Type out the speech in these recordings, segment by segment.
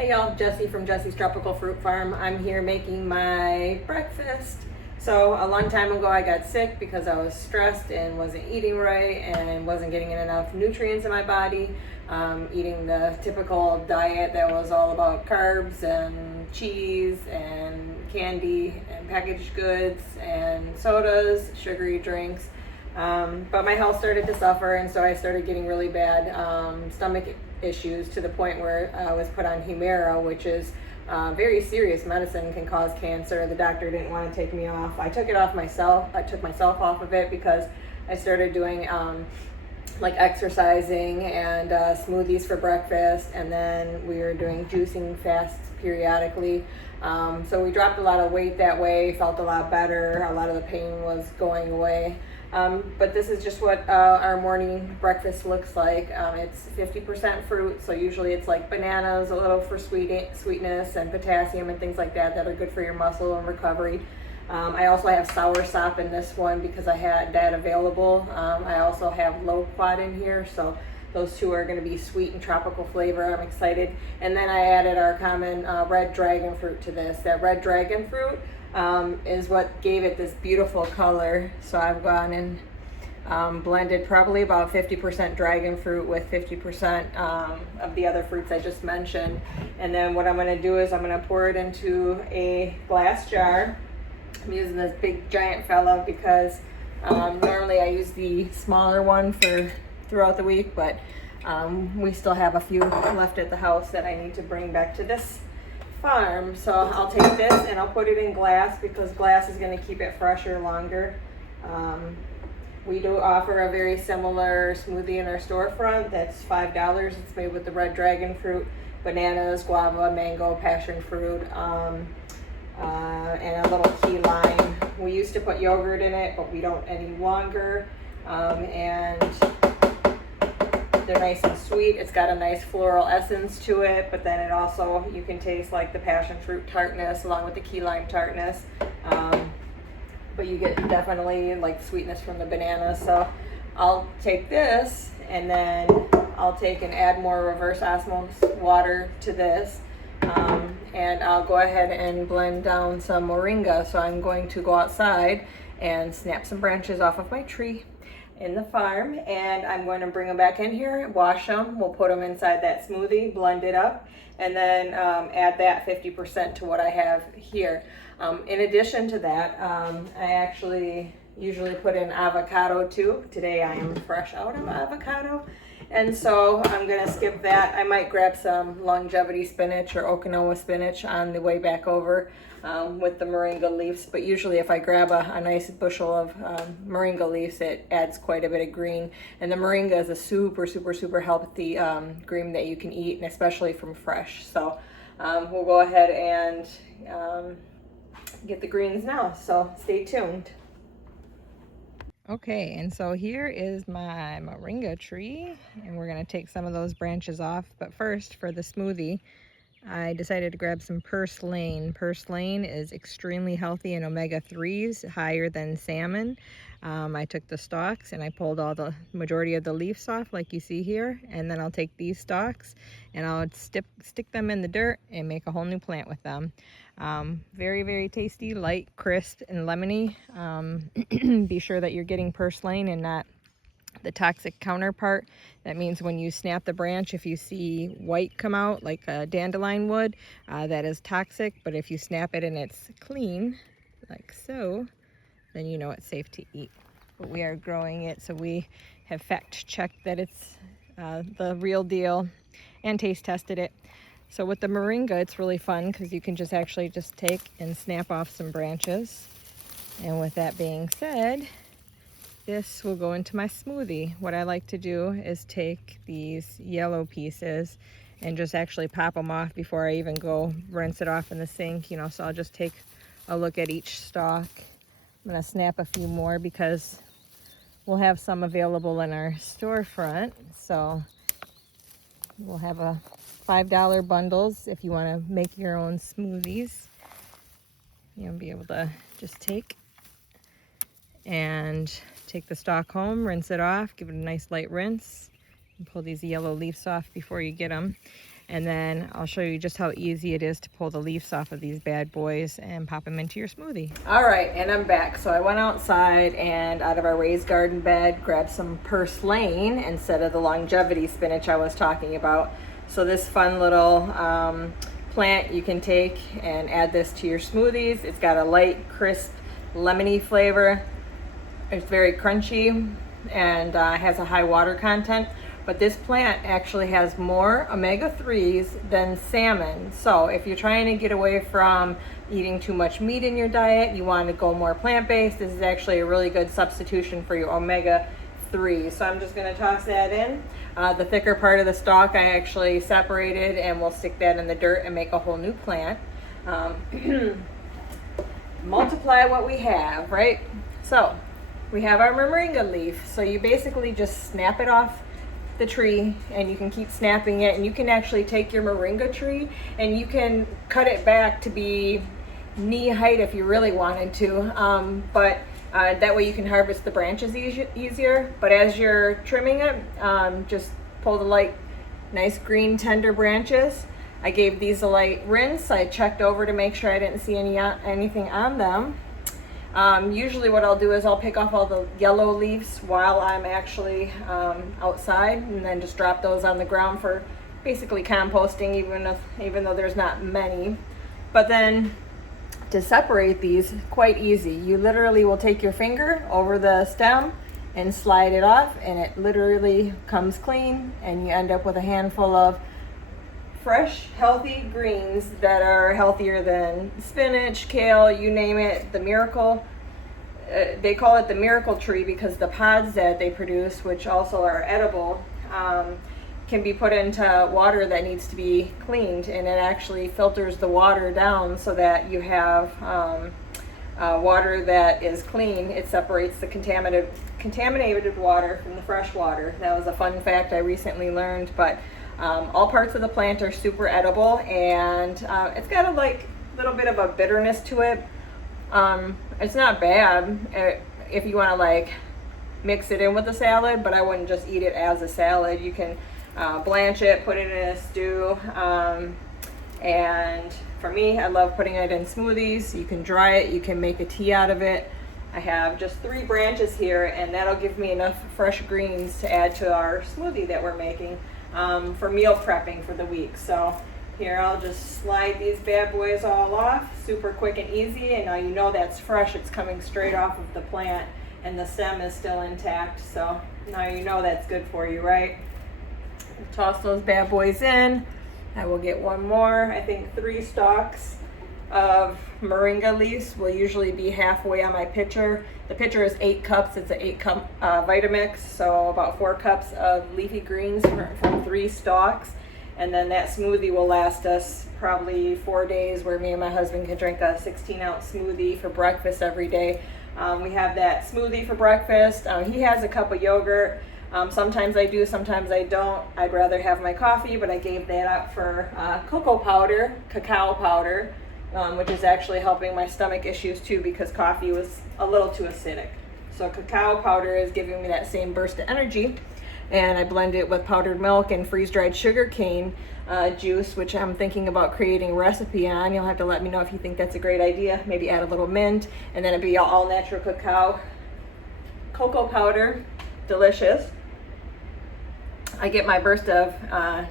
Hey y'all, Jessie from Jessie's Tropical Fruit Farm. I'm here making my breakfast. So a long time ago I got sick because I was stressed and wasn't eating right and wasn't getting enough nutrients in my body. Eating the typical diet that was all about carbs and cheese and candy and packaged goods and sodas, sugary drinks. But my health started to suffer, and so I started getting really bad stomach issues to the point where I was put on Humira, which is very serious medicine, can cause cancer. The doctor didn't want to take me off. I took it off myself. I took myself off of it because I started doing like exercising and smoothies for breakfast, and then we were doing juicing fasts periodically. So we dropped a lot of weight that way, felt a lot better. A lot of the pain was going away. But this is just what our morning breakfast looks like. It's 50% fruit, so usually it's like bananas, a little for sweetness and potassium and things like that are good for your muscle and recovery. I also have soursop in this one because I had that available. I also have loquat in here, so those two are going to be sweet and tropical flavor. I'm excited. And then I added our common red dragon fruit to this. That red dragon fruit is what gave it this beautiful color. So I've gone and blended probably about 50% dragon fruit with 50% of the other fruits I just mentioned. And then what I'm going to do is I'm going to pour it into a glass jar. I'm using this big giant fella because normally I use the smaller one for throughout the week, but we still have a few left at the house that I need to bring back to this farm. So I'll take this and I'll put it in glass because glass is going to keep it fresher longer. We do offer a very similar smoothie in our storefront that's $5. It's made with the red dragon fruit, bananas, guava, mango, passion fruit, and a little key lime. We used to put yogurt in it, but we don't any longer. And they're nice and sweet. It's got a nice floral essence to it, but then it also, you can taste like the passion fruit tartness along with the key lime tartness. But you get definitely like sweetness from the banana. So I'll take this and then I'll take and add more reverse osmosis water to this. And I'll go ahead and blend down some moringa. So I'm going to go outside and snap some branches off of my tree in the farm, and I'm going to bring them back in here, wash them, we'll put them inside that smoothie, blend it up, and then add that 50% to what I have here. In addition to that, I actually usually put in avocado too. Today I am fresh out of avocado, and so I'm gonna skip that. I might grab some longevity spinach or Okinawa spinach on the way back over with the moringa leaves, but usually if I grab a nice bushel of moringa leaves, it adds quite a bit of green, and the moringa is a super healthy green that you can eat, and especially from fresh. So we'll go ahead and get the greens now, so stay tuned. Okay, and so here is my moringa tree, and we're going to take some of those branches off. But first, for the smoothie, I decided to grab some purslane. Purslane is extremely healthy in omega-3s, higher than salmon. I took the stalks and I pulled all the majority of the leaves off like you see here, and then I'll take these stalks and I'll stick them in the dirt and make a whole new plant with them. Very tasty, light, crisp, and lemony. Be sure that you're getting purslane and not the toxic counterpart. That means when you snap the branch, if you see white come out like a dandelion would, that is toxic. But if you snap it and it's clean like so, then you know it's safe to eat. But we are growing it, so we have fact checked that it's the real deal and taste tested it. So with the moringa, it's really fun because you can just take and snap off some branches. And with that being said, this will go into my smoothie. What I like to do is take these yellow pieces and just actually pop them off before I even go rinse it off in the sink, you know. So I'll just take a look at each stalk. I'm gonna snap a few more because we'll have some available in our storefront. So we'll have a $5 bundles if you want to make your own smoothies. You'll be able to just take the stalk home, rinse it off, give it a nice light rinse, and pull these yellow leaves off before you get them. And then I'll show you just how easy it is to pull the leaves off of these bad boys and pop them into your smoothie. All right, and I'm back. So I went outside and out of our raised garden bed, grabbed some purslane instead of the longevity spinach I was talking about. So this fun little plant you can take and add this to your smoothies. It's got a light, crisp, lemony flavor. It's very crunchy and has a high water content. But this plant actually has more omega-3s than salmon. So if you're trying to get away from eating too much meat in your diet, you want to go more plant-based, this is actually a really good substitution for your omega-3. So I'm just going to toss that in. The thicker part of the stalk I actually separated, and we'll stick that in the dirt and make a whole new plant. Multiply what we have, right? So we have our moringa leaf. So you basically just snap it off the tree, and you can keep snapping it, and you can actually take your moringa tree and you can cut it back to be knee height if you really wanted to, but that way you can harvest the branches easier. But as you're trimming it, just pull the light, nice green tender branches. I gave these a light rinse. I checked over to make sure I didn't see anything on them. Usually what I'll do is I'll pick off all the yellow leaves while I'm actually outside, and then just drop those on the ground for basically composting, even though there's not many. But then to separate these, quite easy. You literally will take your finger over the stem and slide it off, and it literally comes clean, and you end up with a handful of fresh, healthy greens that are healthier than spinach, kale, you name it. The miracle, they call it the miracle tree because the pods that they produce, which also are edible, can be put into water that needs to be cleaned, and it actually filters the water down so that you have water that is clean. It separates the contaminated water from the fresh water. That was a fun fact I recently learned, but all parts of the plant are super edible, and it's got a little bit of a bitterness to it. It's not bad if you want to mix it in with a salad, but I wouldn't just eat it as a salad. You can blanch it, put it in a stew, and for me, I love putting it in smoothies. You can dry it, you can make a tea out of it. I have just 3 branches here, and that'll give me enough fresh greens to add to our smoothie that we're making for meal prepping for the week. So here, I'll just slide these bad boys all off, super quick and easy, and now you know that's fresh. It's coming straight off of the plant, and the stem is still intact, so now you know that's good for you, right? Toss those bad boys in. I will get one more. I think 3 stalks of moringa leaves will usually be halfway on my pitcher. The pitcher is 8 cups. It's an 8-cup Vitamix, so about 4 cups of leafy greens from 3 stalks. And then that smoothie will last us probably 4 days, where me and my husband can drink a 16-ounce smoothie for breakfast every day. We have that smoothie for breakfast. He has a cup of yogurt. Sometimes I do, sometimes I don't. I'd rather have my coffee, but I gave that up for cacao powder, which is actually helping my stomach issues too, because coffee was a little too acidic. So cacao powder is giving me that same burst of energy, and I blend it with powdered milk and freeze-dried sugar cane juice, which I'm thinking about creating a recipe on. You'll have to let me know if you think that's a great idea. Maybe add a little mint, and then it'd be all natural cocoa powder. Delicious. I get my burst of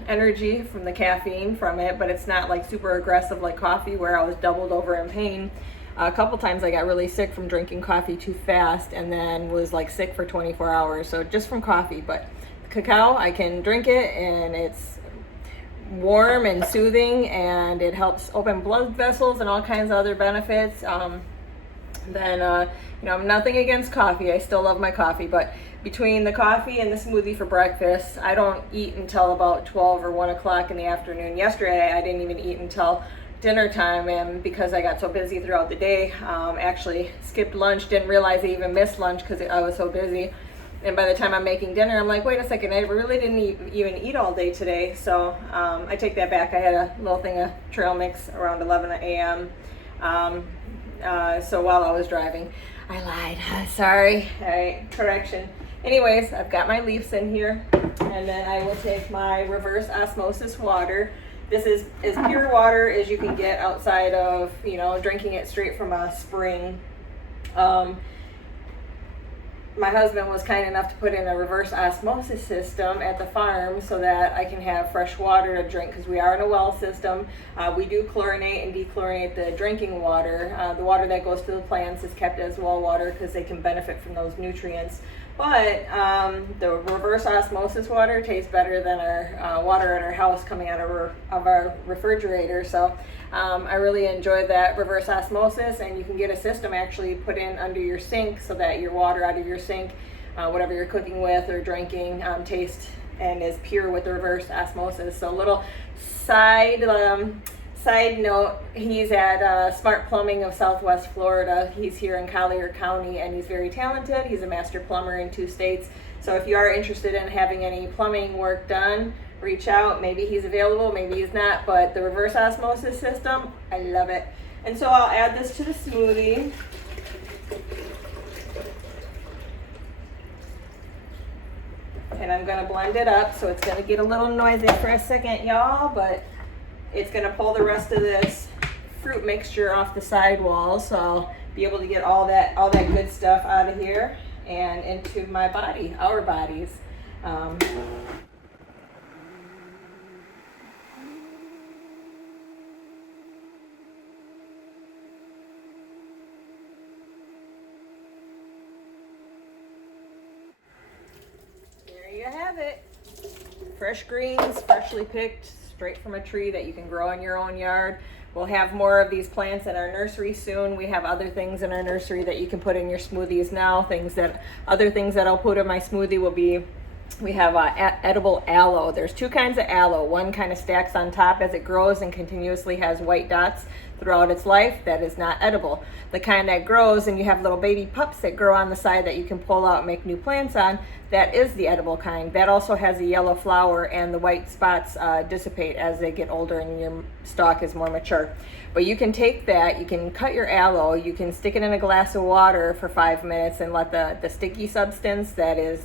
energy from the caffeine from it, but it's not super aggressive like coffee, where I was doubled over in pain. A couple times I got really sick from drinking coffee too fast, and then was sick for 24 hours. So just from coffee. But cacao, I can drink it, and it's warm and soothing, and it helps open blood vessels and all kinds of other benefits. I'm nothing against coffee. I still love my coffee, but between the coffee and the smoothie for breakfast, I don't eat until about 12 or 1 o'clock in the afternoon. Yesterday, I didn't even eat until dinner time, and because I got so busy throughout the day, actually skipped lunch, didn't realize I even missed lunch because I was so busy. And by the time I'm making dinner, I'm like, wait a second, I really didn't even eat all day today. So I take that back. I had a little thing of trail mix around 11 a.m. So while I was driving, I lied. Sorry. All right, correction. Anyways, I've got my leaves in here, and then I will take my reverse osmosis water. This is as pure water as you can get outside of, you know, drinking it straight from a spring. My husband was kind enough to put in a reverse osmosis system at the farm so that I can have fresh water to drink, because we are in a well system. We do chlorinate and dechlorinate the drinking water. The water that goes to the plants is kept as well water because they can benefit from those nutrients. But the reverse osmosis water tastes better than our water at our house coming out of our refrigerator. So I really enjoy that reverse osmosis, and you can get a system actually put in under your sink so that your water out of your sink, whatever you're cooking with or drinking, tastes and is pure with the reverse osmosis. So a little side note, he's at Smart Plumbing of Southwest Florida. He's here in Collier County, and he's very talented. He's a master plumber in 2 states. So if you are interested in having any plumbing work done, reach out. Maybe he's available, maybe he's not, but the reverse osmosis system, I love it. And so I'll add this to the smoothie. And I'm gonna blend it up, so it's gonna get a little noisy for a second, y'all, but it's gonna pull the rest of this fruit mixture off the sidewall, so I'll be able to get all that good stuff out of here and into my body, our bodies. There you have it. Fresh greens, freshly picked, straight from a tree that you can grow in your own yard. We'll have more of these plants in our nursery soon. We have other things in our nursery that you can put in your smoothies now. Other things that I'll put in my smoothie will be, we have edible aloe. There's 2 kinds of aloe. One kind of stacks on top as it grows and continuously has white dots throughout its life. That is not edible. The kind that grows and you have little baby pups that grow on the side that you can pull out and make new plants on, that is the edible kind. That also has a yellow flower, and the white spots dissipate as they get older and your stalk is more mature. But you can take that, you can cut your aloe, you can stick it in a glass of water for 5 minutes and let the sticky substance that is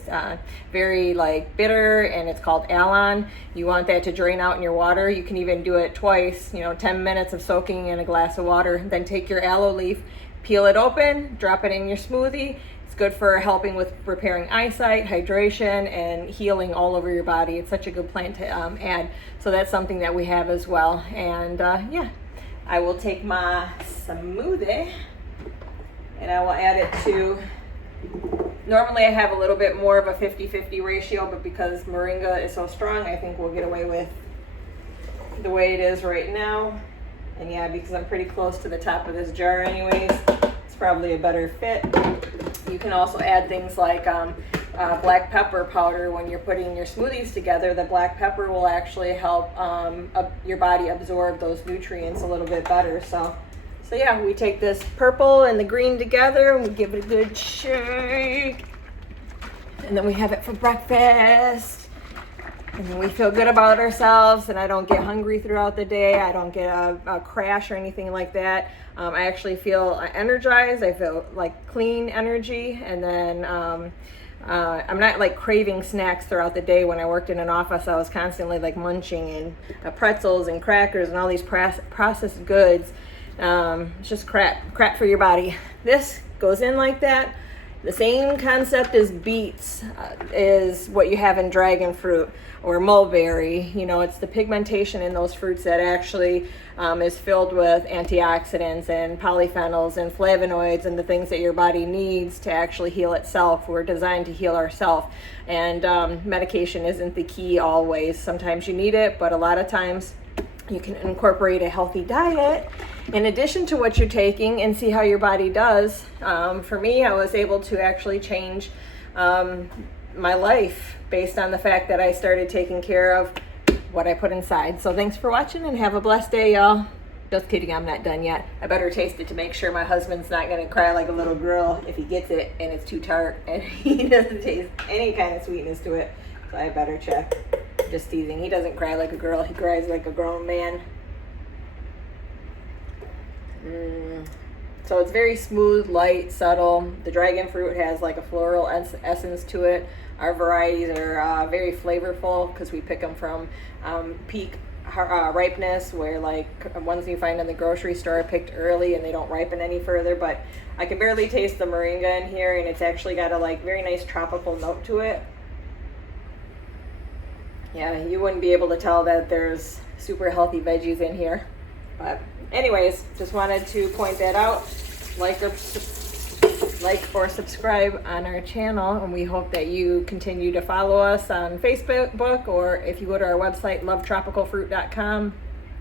very bitter, and it's called alon, you want that to drain out in your water. You can even do it twice, 10 minutes of soaking in a glass of water. Then take your aloe leaf, peel it open, drop it in your smoothie. It's good for helping with repairing eyesight, hydration, and healing all over your body. It's such a good plant to add. So that's something that we have as well. And yeah, I will take my smoothie and I will add it to, normally I have a little bit more of a 50-50 ratio, but because moringa is so strong, I think we'll get away with the way it is right now. And yeah, because I'm pretty close to the top of this jar anyways, it's probably a better fit. You can also add things like black pepper powder when you're putting your smoothies together. The black pepper will actually help your body absorb those nutrients a little bit better. So yeah, we take this purple and the green together and we give it a good shake. And then we have it for breakfast. And then we feel good about ourselves, and I don't get hungry throughout the day. I don't get a crash or anything like that. I actually feel energized. I feel like clean energy. And then I'm not craving snacks throughout the day. When I worked in an office, I was constantly munching and pretzels and crackers and all these processed goods. It's just crap for your body. This goes in like that. The same concept as beets is what you have in dragon fruit or mulberry. It's the pigmentation in those fruits that actually is filled with antioxidants and polyphenols and flavonoids and the things that your body needs to actually heal itself. We're designed to heal ourselves. And medication isn't the key always. Sometimes you need it, but a lot of times you can incorporate a healthy diet in addition to what you're taking and see how your body does. For me, I was able to actually change my life based on the fact that I started taking care of what I put inside. So thanks for watching and have a blessed day, y'all. Just kidding, I'm not done yet. I better taste it to make sure my husband's not gonna cry like a little girl if he gets it and it's too tart and he doesn't taste any kind of sweetness to it. So I better check. Just teasing. He doesn't cry like a girl. He cries like a grown man. So it's very smooth, light, subtle. The dragon fruit has a floral essence to it. Our varieties are very flavorful because we pick them from peak ripeness, where like ones you find in the grocery store are picked early and they don't ripen any further. But I can barely taste the moringa in here, and it's actually got a like very nice tropical note to it. Yeah, you wouldn't be able to tell that there's super healthy veggies in here. But anyways, just wanted to point that out. Like or subscribe on our channel, and we hope that you continue to follow us on Facebook, or if you go to our website lovetropicalfruit.com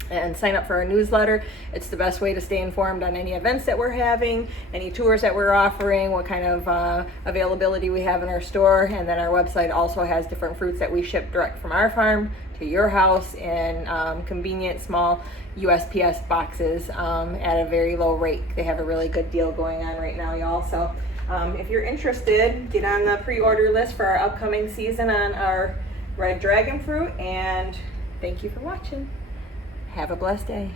and sign up for our newsletter. It's the best way to stay informed on any events that we're having, any tours that we're offering, what kind of availability we have in our store. And then our website also has different fruits that we ship direct from our farm to your house in convenient small USPS boxes at a very low rate. They have a really good deal going on right now, y'all. So if you're interested, get on the pre-order list for our upcoming season on our red dragon fruit. And thank you for watching. Have a blessed day.